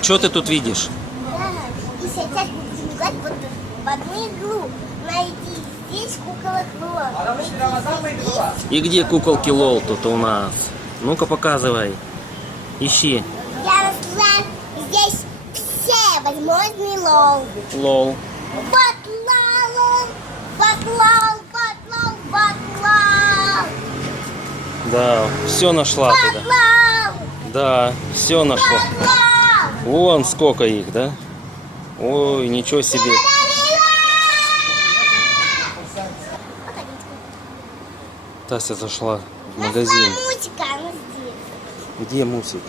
Что ты тут видишь? И сейчас будем играть вот в одну игру. Найди здесь куколок Лол. И где куколки Лол тут у нас? Ну-ка показывай. Ищи. Я нашла здесь все возможные Лол. Лол. Батлал, батлал, батлал, батлал. Да, все нашла ты, да? Батлал, Да, все нашла. батлал. Вон сколько их, да? Ой, ничего себе. Тася зашла в магазин. Мультика, она здесь. Где Мусик?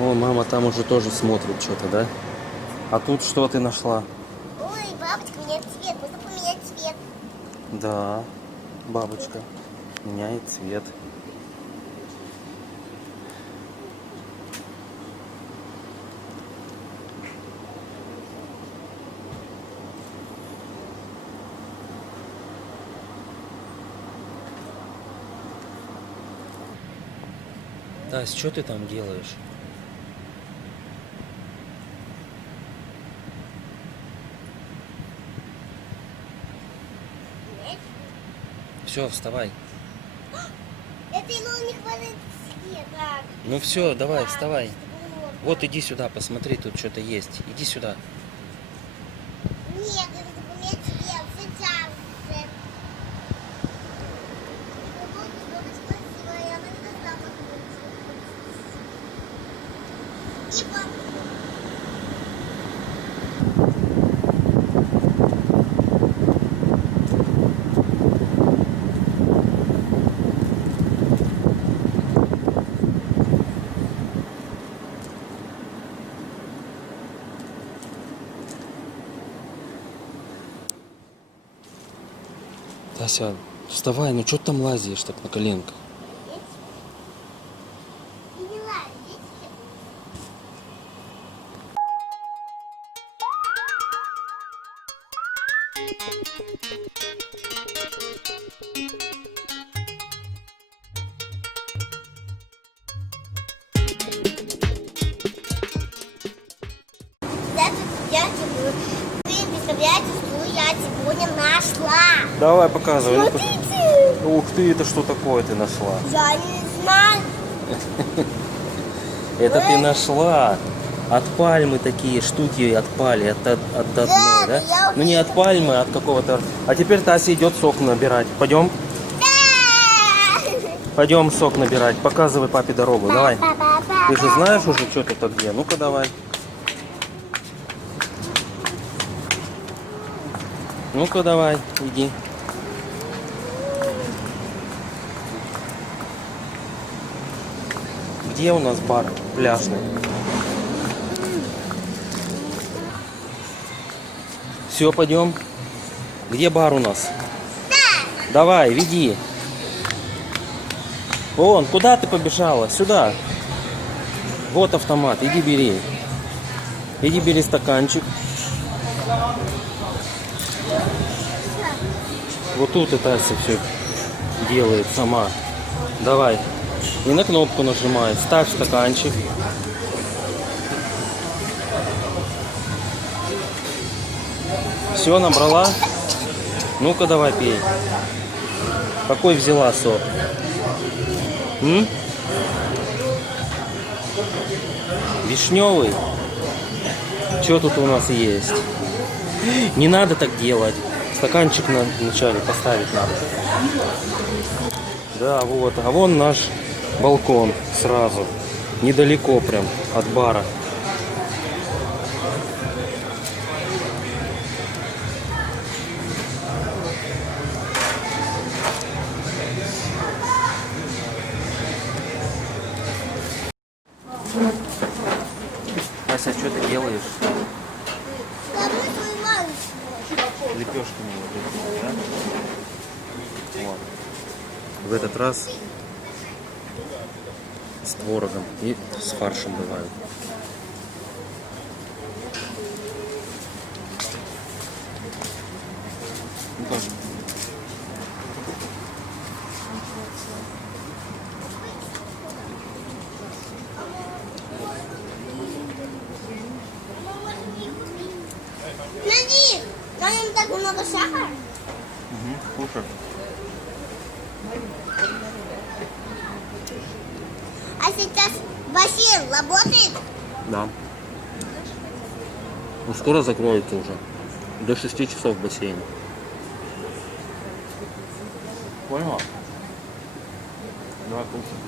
О, мама там уже тоже смотрит что-то, да? А тут что ты нашла? Ой, бабочка меняет цвет. Можно поменять цвет. Да, бабочка меняет цвет. Тась, что ты там делаешь? Все, вставай. Этой Лол не хватает цвета. Ну все, давай, вставай. Вот иди сюда, посмотри, тут что-то есть. Иди сюда. Нет, это поменять цвет. Сейчас же. Бабочка красивая, она не должна быть. И бабочка. Тася, вставай, ну что ты там лазишь так на коленках? Вы представляете, что я сегодня нашла? Давай, показывай. Ну-ка. Смотрите! Ух ты, это что такое ты нашла? Я не знаю. Это ты нашла. От пальмы такие штуки отпали, от одной, да? я Ну не от пальмы, а от какого-то. А теперь Тася идет сок набирать. Пойдем? Пойдем сок набирать. Показывай папе дорогу. Давай. Ты же знаешь уже, что ты где. Ну-ка давай. Ну-ка давай, иди. Где у нас бар пляжный? Все, пойдем. Где бар у нас? Давай, веди. Вон, куда ты побежала? Сюда. Вот автомат, иди бери. Иди бери стаканчик. Вот тут и Тася все делает сама. Давай. И на кнопку нажимай. Ставь стаканчик. Все, набрала? Ну-ка давай пей. Какой взяла сок? Вишневый? Что тут у нас есть? Не надо так делать. Стаканчик вначале поставить надо. Да, вот. А вон наш балкон сразу. Недалеко прям от бара. Ася, что ты делаешь? Лепешками вот эти, да? Вот. В этот раз с творогом и с фаршем бывают. Ну, это сахар? Кушай. А сейчас бассейн работает? Да. Ну, скоро закроется уже. До 6 часов бассейн. Поняла? Давай кушай.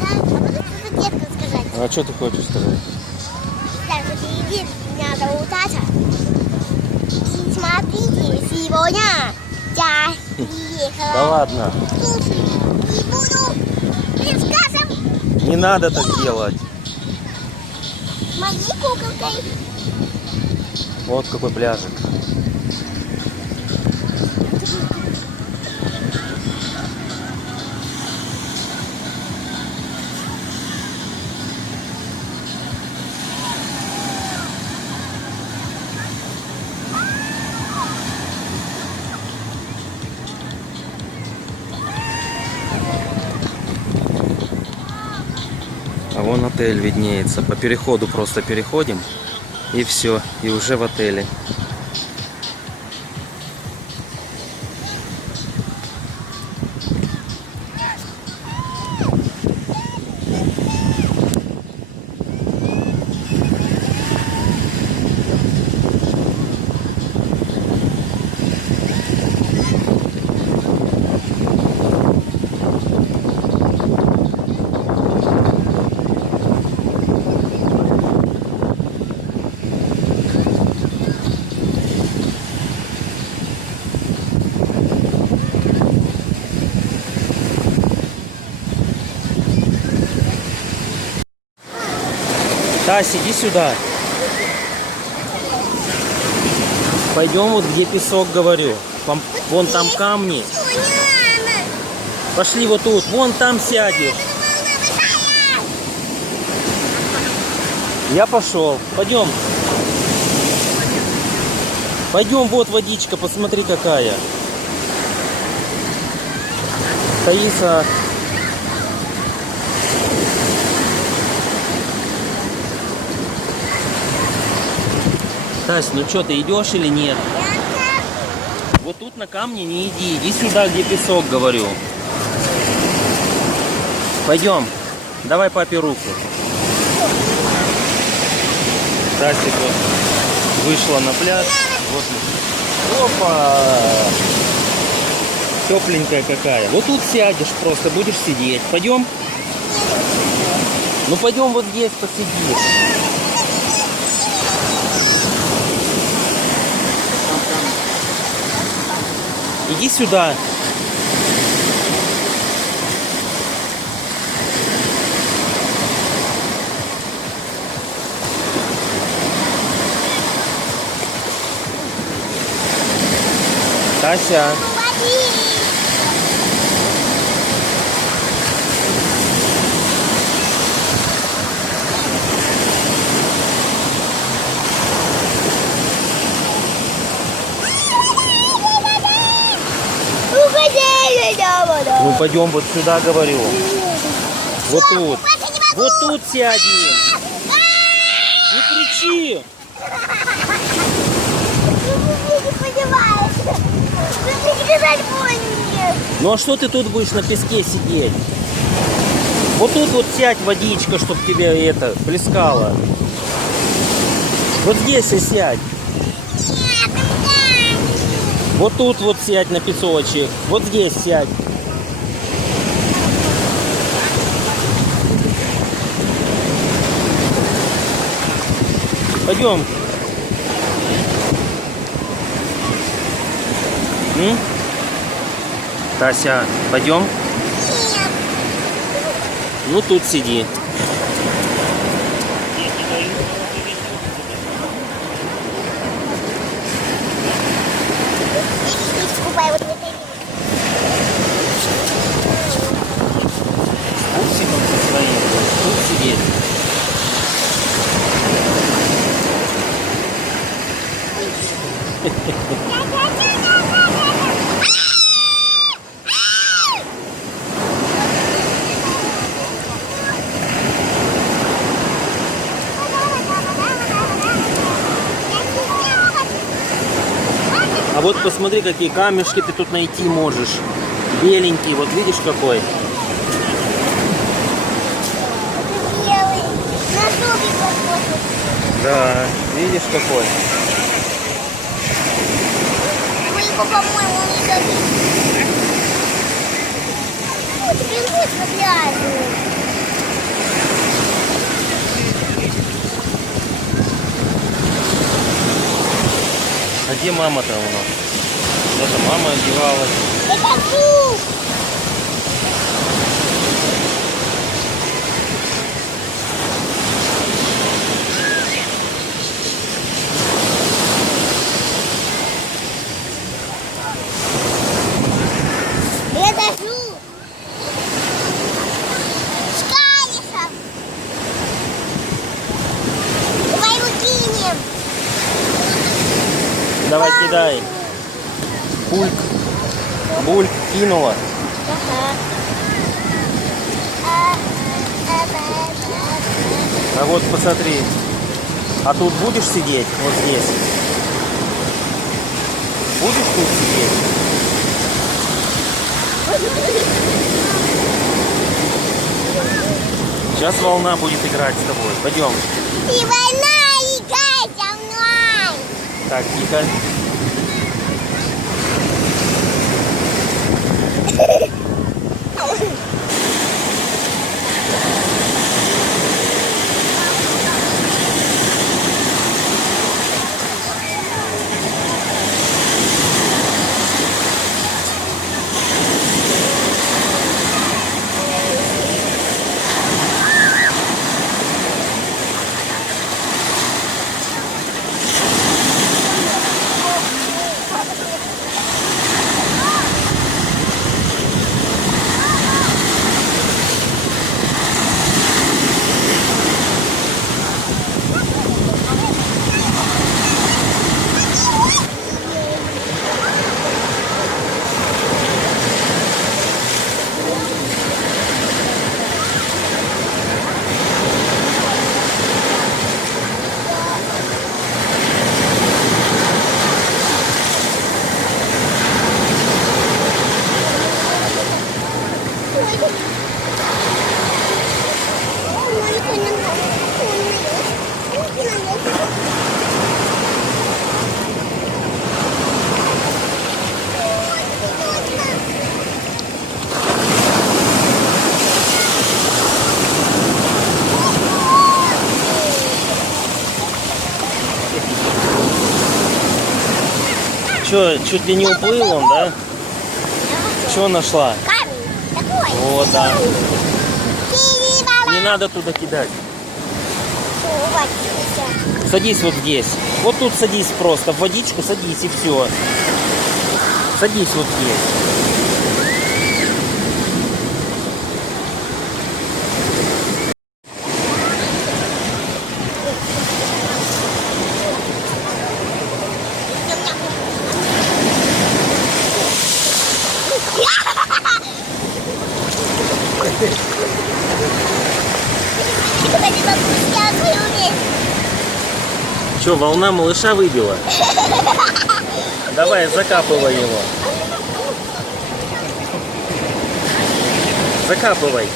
Да, а вот это детка сказать. А что ты хочешь сказать? Так, иди, надо утаться. И смотрите, сегодня я Да приехала. ладно, Слушай, и буду рассказом не надо так делать. моей куколкой. Вот какой пляжик. А вон отель виднеется. По переходу просто переходим. И все. И уже в отеле. Тась, иди сюда. Пойдем вот где песок, говорю. Вон там камни. Что, не надо? Пошли вот тут. Вон там сядешь. Я пошел. Пойдем. Пойдем, вот водичка, посмотри какая. Таиса. Тась, ну что, ты идешь или нет? Вот тут на камне не иди. Иди сюда, где песок, говорю. Пойдем. Давай папе руку. Тасик вот вышла на пляж. Вот. Опа! Тепленькая какая. Вот тут сядешь просто, будешь сидеть. Пойдем? Ну пойдем вот здесь посидишь. Иди сюда. Тася. Ну пойдем вот сюда, говорю. Вот тут. Вот тут сядем. Не кричи. Ну а что ты тут будешь на песке сидеть? Вот тут вот сядь, водичка, чтобы тебе это плескало. Вот здесь и сядь. Вот тут вот сядь на песочек. Вот здесь сядь. Пойдем. Тася, пойдем? Нет. Ну тут сиди. Скупай вот в этой. Пупсиком со своим. Тут сидеть. Вот посмотри, какие камешки ты тут найти можешь. Беленький, вот видишь какой. Белый. На зубе похож. Да, видишь какой. Мы его, по-моему, не забили. Ну, теперь вот на пляже. А где мама-то у нас? Это мама одевалась. Это зуб. Это зуб. Шкалисов. Давай его кинем. Давай кидай. Бульк. Бульк кинула. А вот посмотри. А тут будешь сидеть? Вот здесь. Будешь тут сидеть? Сейчас волна будет играть с тобой. Пойдем. И война играет со мной. Так, тихо. Че, чуть ли не уплыл он, да? Что нашла? Камень такой. О, да. Кири, баба. Не надо туда кидать. Уводимся. Садись вот здесь. Вот тут садись просто. В водичку садись и все. Садись вот здесь. Че, волна малыша выбила? Давай, закапывай его. Закапывай.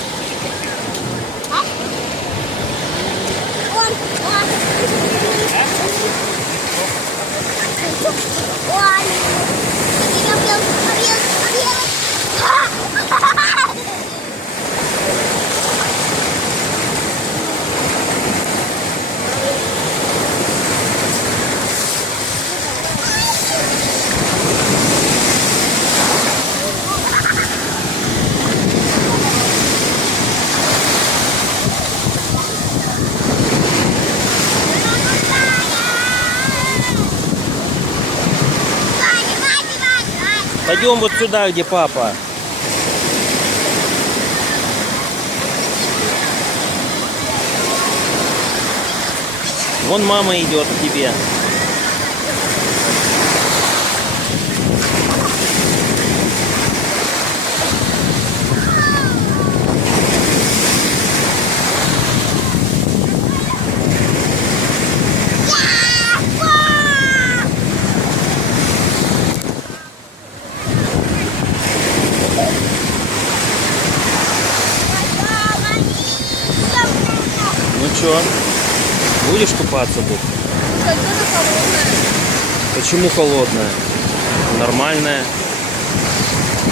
Пойдем вот сюда, где папа. Вон мама идет к тебе. что? Будешь купаться тут? Кстати, это холодная. Почему холодная? Нормальная.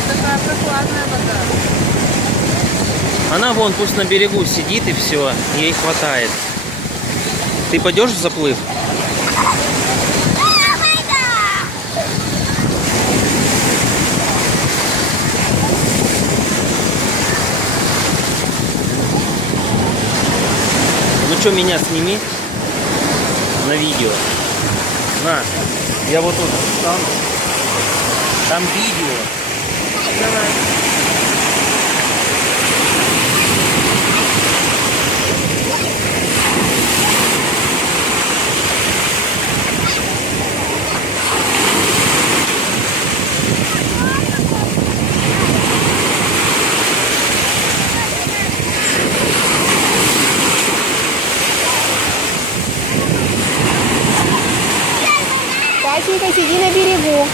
Такая прохладная вода. Она вон пусть на берегу сидит и все, ей хватает. Ты пойдешь в заплыв? Ну что, меня сними на видео. На, я вот тут встану. Там видео. Давай. Катенька, сиди на берегу.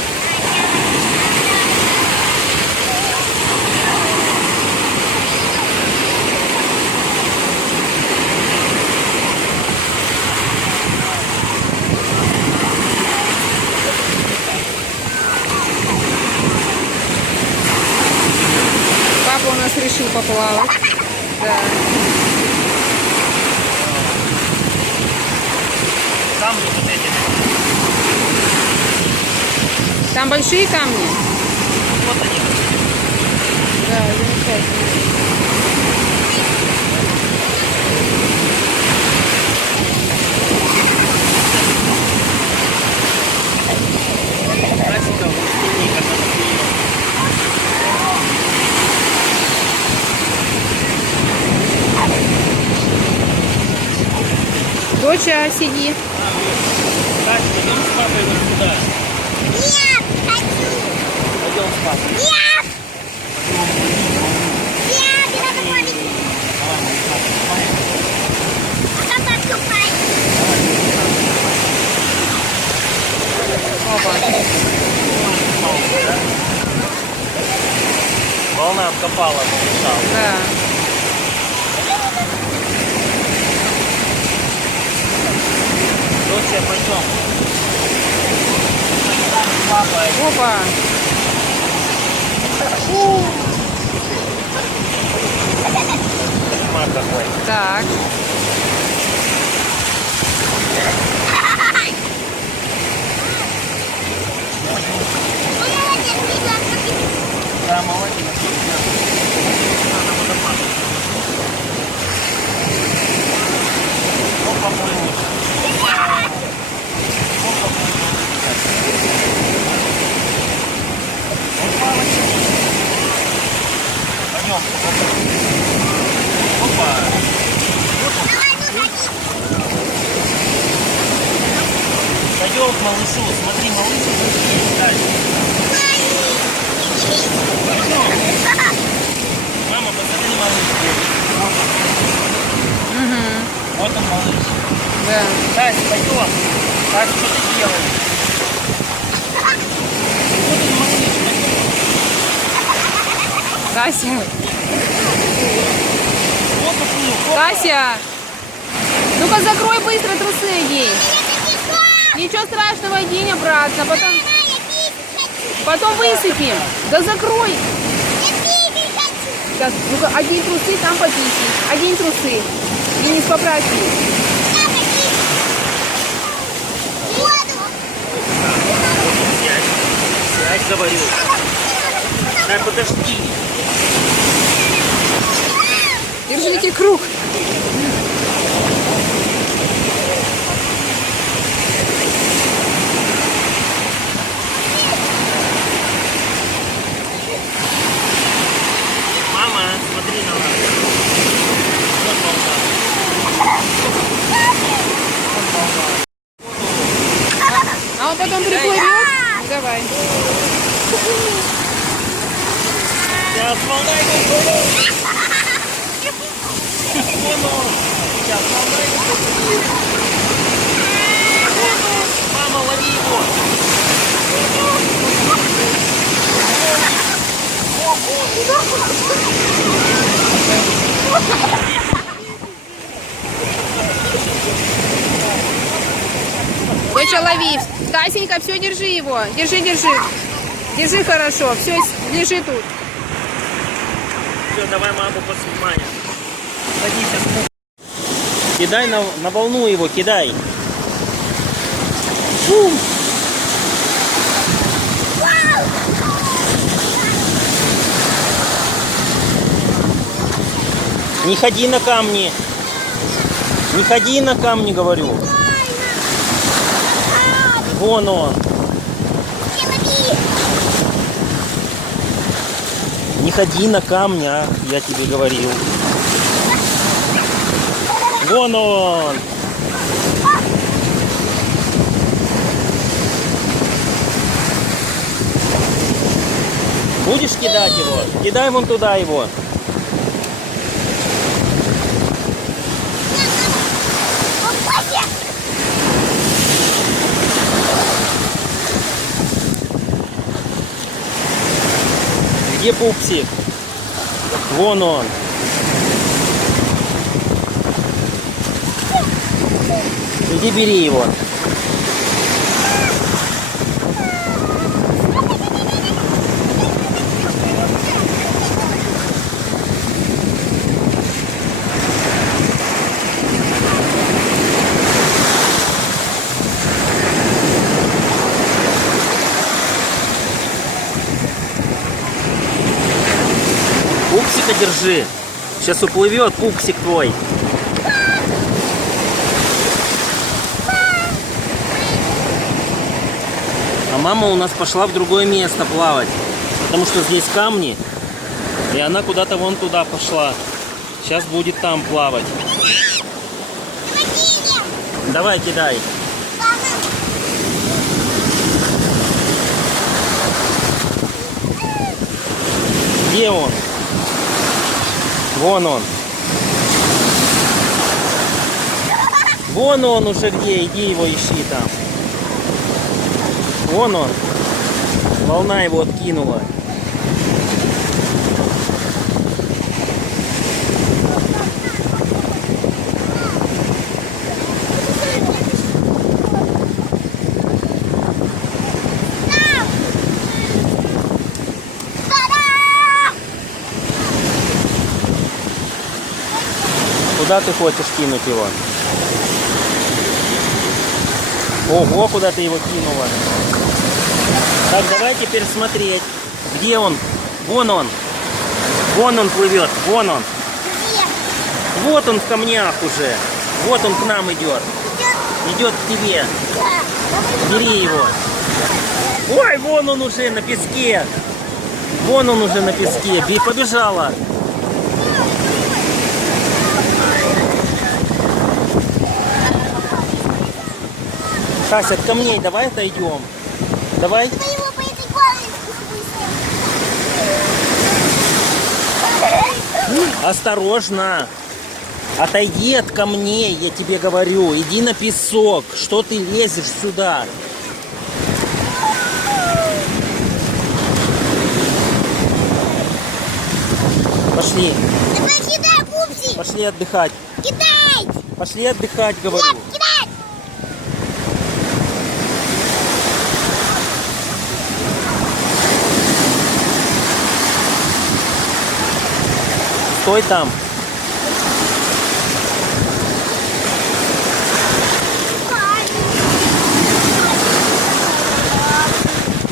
Папа у нас решил поплавать. Да. Там вот эти. Там большие камни? Вот они. Да, замечательно. Красика, вот как она приедет. Доча, сиди. Так, пойдем с папой вот сюда. Нет, хочу. Пойдем с папой. Нет. Нет, не надо маленький. А там подкупай. Опа. Волна откопала, помешала. Да. Доча, пойдем. С папой. Опа. Кошмар какой. Так. Да, молодец. Надо водопад. Опа, мой. Пойдем. Опа. Пойдем к малышу. Смотри, малыш уже есть дальше. Пойдем. Мама, посмотри, малыш. Угу. Вот он, малыш. Да. Тась, пойдем. Тась, что ты делаешь? Вот он, малыш, пойдем. Тася. Вот поплыл. Тася. Ну-ка закрой быстро трусы, одень. Ничего страшного, одень обратно. Потом высыпем. Да закрой. Так, ну-ка, одень трусы, там пописни. Одень трусы. Денис, поправь их. Сядь, говорю. Дай, подожди. Держите круг. Мама, смотри на нас. Вот волна. А он потом приплывет? Ну, давай. Сейчас волна идет. Вон он. Сейчас волна идет. Вон он. Мама, лови его. лови. Тасенька, все, держи его. Держи, держи. Держи хорошо. Все, лежи тут. Все, давай маму поснимаем. Садись. Кидай на волну его, кидай. Фу. Не ходи на камни. Не ходи на камни, говорю. Вон он. Не ходи на камни, а, я тебе говорил. Вон он. Будешь кидать его? Кидай вон туда его. Где пупсик? Вон он. Иди бери его. Пупсика держи. Сейчас уплывет пупсик твой. А мама у нас пошла в другое место плавать. Потому что здесь камни. И она куда-то вон туда пошла. Сейчас будет там плавать. Давай, кидай. Где он? Вон он. Вон он уже где. Иди его ищи там. Вон он. Волна его откинула. Куда ты хочешь кинуть его? Ого, куда ты его кинула. Так, давай теперь смотреть. Где он? Вон он. Вон он плывет. Вон он. Вот он в камнях уже. Вот он к нам идет. Идет к тебе. Бери его. Ой, вон он уже на песке. Вон он уже на песке. Побежала. Тася, от камней давай отойдем. Давай. Осторожно. Отойди от камней, я тебе говорю. Иди на песок. Что ты лезешь сюда? Пошли. Пошли отдыхать. Кидай! Пошли отдыхать, говорю. Кидай! Стой там.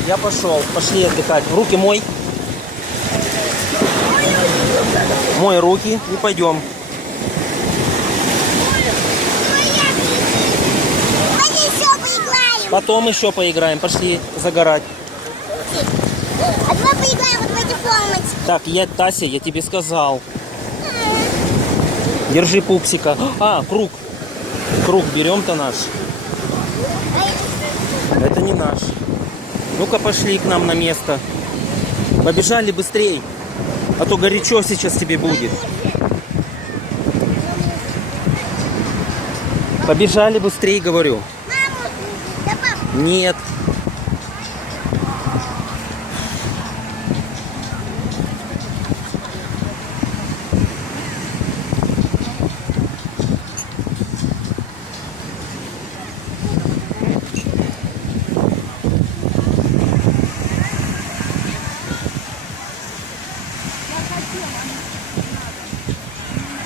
Я пошел. Пошли отдыхать. Руки мой. Мой руки и пойдем. Потом еще поиграем. Пошли загорать. А давай поиграем вот в эти комнаты. Так, Тася, я тебе сказал. Держи пупсика. А, круг. Круг берем-то наш. Это не наш. Ну-ка, пошли к нам на место. Побежали быстрей. А то горячо сейчас тебе будет. Побежали быстрей, говорю. Маму, да папу. Нет.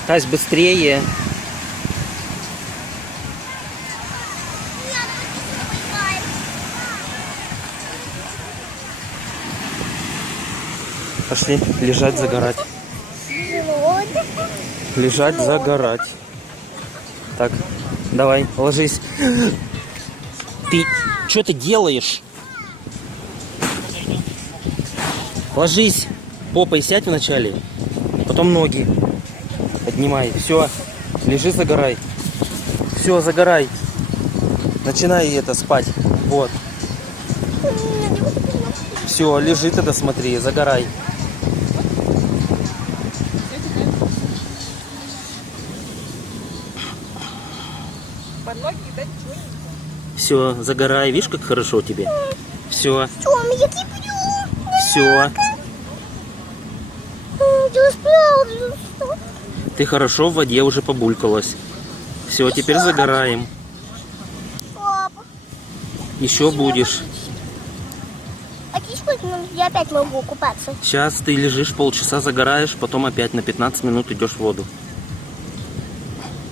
Тась, быстрее. Пошли лежать, загорать. Лежать, загорать. Так, давай, ложись. Ты, что ты делаешь? Ложись. Попой сядь вначале, потом ноги поднимай. Все, лежи, загорай. Все, загорай. Начинай это спать. Вот. Все, лежи тогда, смотри, загорай. Все, загорай. Видишь, как хорошо тебе? Все. Все. Ты хорошо в воде уже побулькалась. Все, теперь загораем. Еще будешь. А сколько я опять могу купаться? Сейчас ты лежишь полчаса, загораешь, потом опять на 15 минут идешь в воду.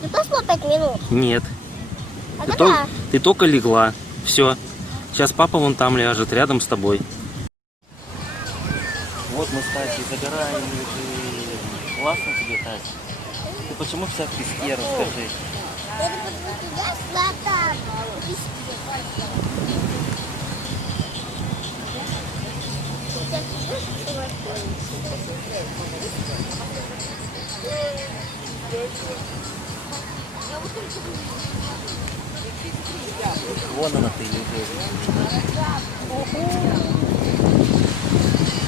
Ты прошло 5 минут? Нет. А Ты, когда? ты только легла. Все. Сейчас папа вон там ляжет, рядом с тобой. Вот мы с Тасей загораем, лежим. Классно тебе, Тась? Ты почему вся в песке, расскажи? Это потому что я шла там, в песке. Вон она ты лежишь.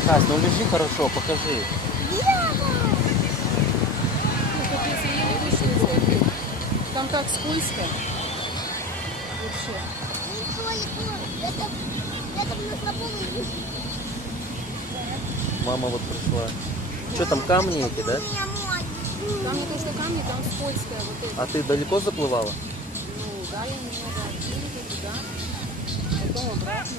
Тась, ну лежи хорошо, покажи. Там так скользко. Вообще. Мама вот пришла. Что там, камни эти, да? Там не то, что камни, там скользкое. Вот это. А ты далеко заплывала? Ну, да, я немного оттуда туда, потом обратно.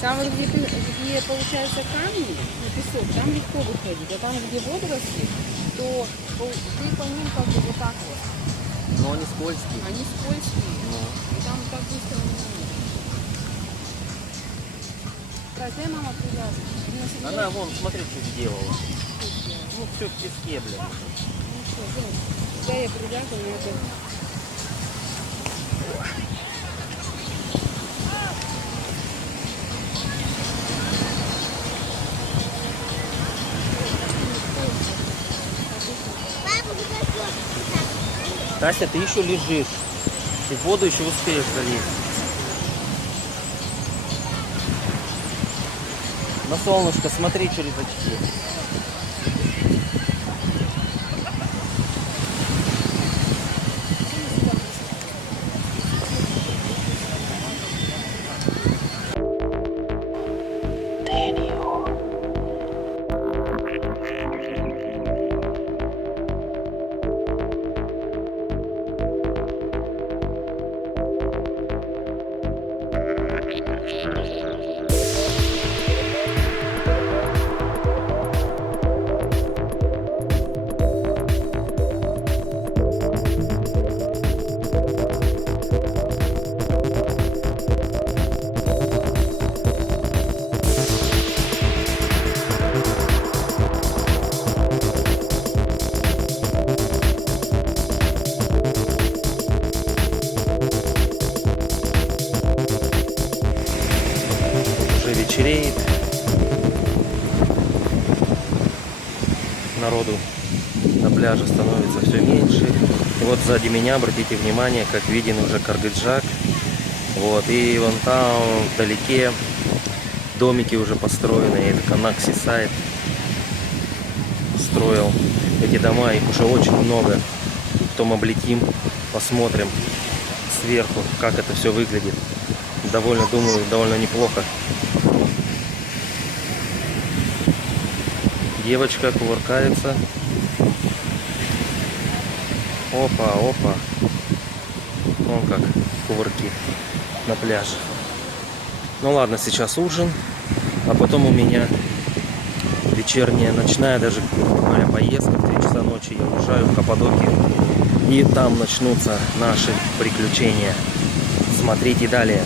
Там вот где получается камни, на песок, там легко выходить. А там, где водоросли, то ты по ним как бы вот так вот. Но они скользкие. Они скользкие, Ну. и там так быстро не надо. Дай мама привяжет. Она вон, смотри, что сделала. Ну, все в песке, блин. Ну что, да я привяжу, но это... Тася, ты еще лежишь. Ты в воду еще успеешь залезть. На солнышко смотри через очки. Уже вечереет. Народу на пляже становится все меньше. И вот сзади меня, обратите внимание, как виден уже Кыргыджак. Вот, и вон там вдалеке домики уже построены. Это Канакси сайт строил эти дома, их уже очень много. Потом облетим, посмотрим сверху, как это все выглядит. Довольно, думаю, довольно неплохо. Девочка кувыркается. Опа, опа. Вон как кувырки на пляже. Ну ладно, сейчас ужин. А потом у меня вечерняя, ночная даже моя поездка. В 3 часа ночи я уезжаю в Каппадокию. И там начнутся наши приключения. Смотрите далее.